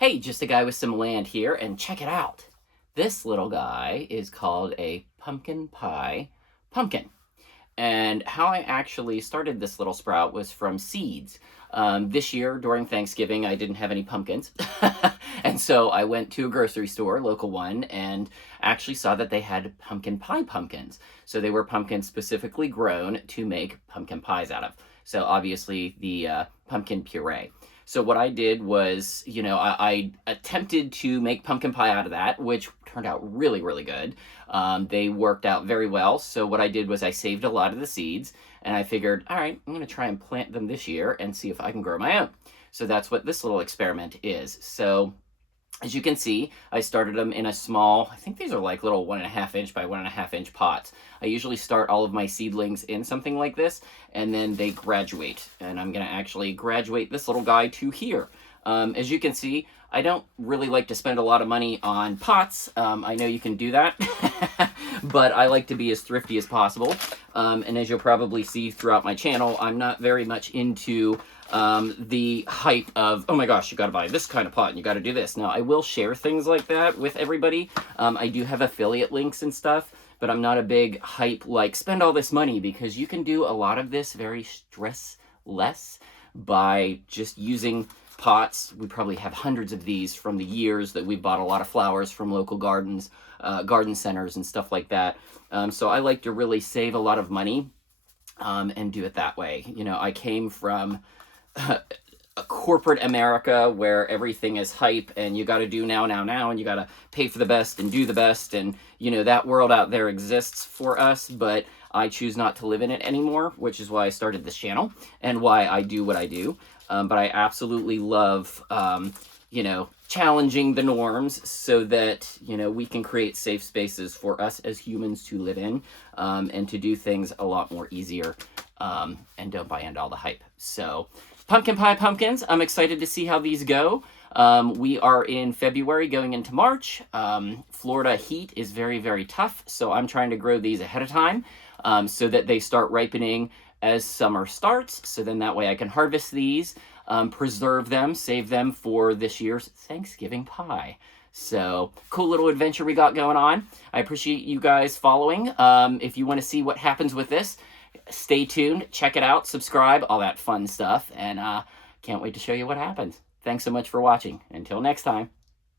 Hey, just a guy with some land here, and check it out. This little guy is called a pumpkin pie pumpkin. And how I actually started this little sprout was from seeds. This year during Thanksgiving, I didn't have any pumpkins. And so I went to a grocery store, local one, and actually saw that they had pumpkin pie pumpkins. So they were pumpkins specifically grown to make pumpkin pies out of. So obviously the pumpkin puree. So what I did was, I attempted to make pumpkin pie out of that, which turned out really, really good. They worked out very well. So what I did was I saved a lot of the seeds, and I figured, all right, I'm going to try and plant them this year and see if I can grow my own. So that's what this little experiment is. So as you can see, I started them in a small, I think these are like little 1.5 inch by 1.5 inch pots. I usually start all of my seedlings in something like this, and then they graduate. And I'm gonna actually graduate this little guy to here. As you can see, I don't really like to spend a lot of money on pots. I know you can do that, but I like to be as thrifty as possible. And as you'll probably see throughout my channel, I'm not very much into the hype of, oh my gosh, you got to buy this kind of pot and you got to do this. Now, I will share things like that with everybody. I do have affiliate links and stuff, but I'm not a big hype like spend all this money, because you can do a lot of this very stressless by just using pots. We probably have hundreds of these from the years that we bought a lot of flowers from local gardens, garden centers and stuff like that. So I like to really save a lot of money and do it that way. I came from a corporate America where everything is hype and you got to do now, and you got to pay for the best and do the best. And, that world out there exists for us, but I choose not to live in it anymore, which is why I started this channel and why I do what I do. But I absolutely love, challenging the norms so that, we can create safe spaces for us as humans to live in, and to do things a lot more easier, and don't buy into all the hype. So pumpkin pie pumpkins, I'm excited to see how these go. We are in February going into March. Florida heat is very, very tough, so I'm trying to grow these ahead of time, so that they start ripening as summer starts. So then that way I can harvest these, preserve them, save them for this year's Thanksgiving pie. So cool little adventure we got going on. I appreciate you guys following. If you want to see what happens with this, stay tuned, check it out, subscribe, all that fun stuff, and can't wait to show you what happens. Thanks so much for watching. Until next time.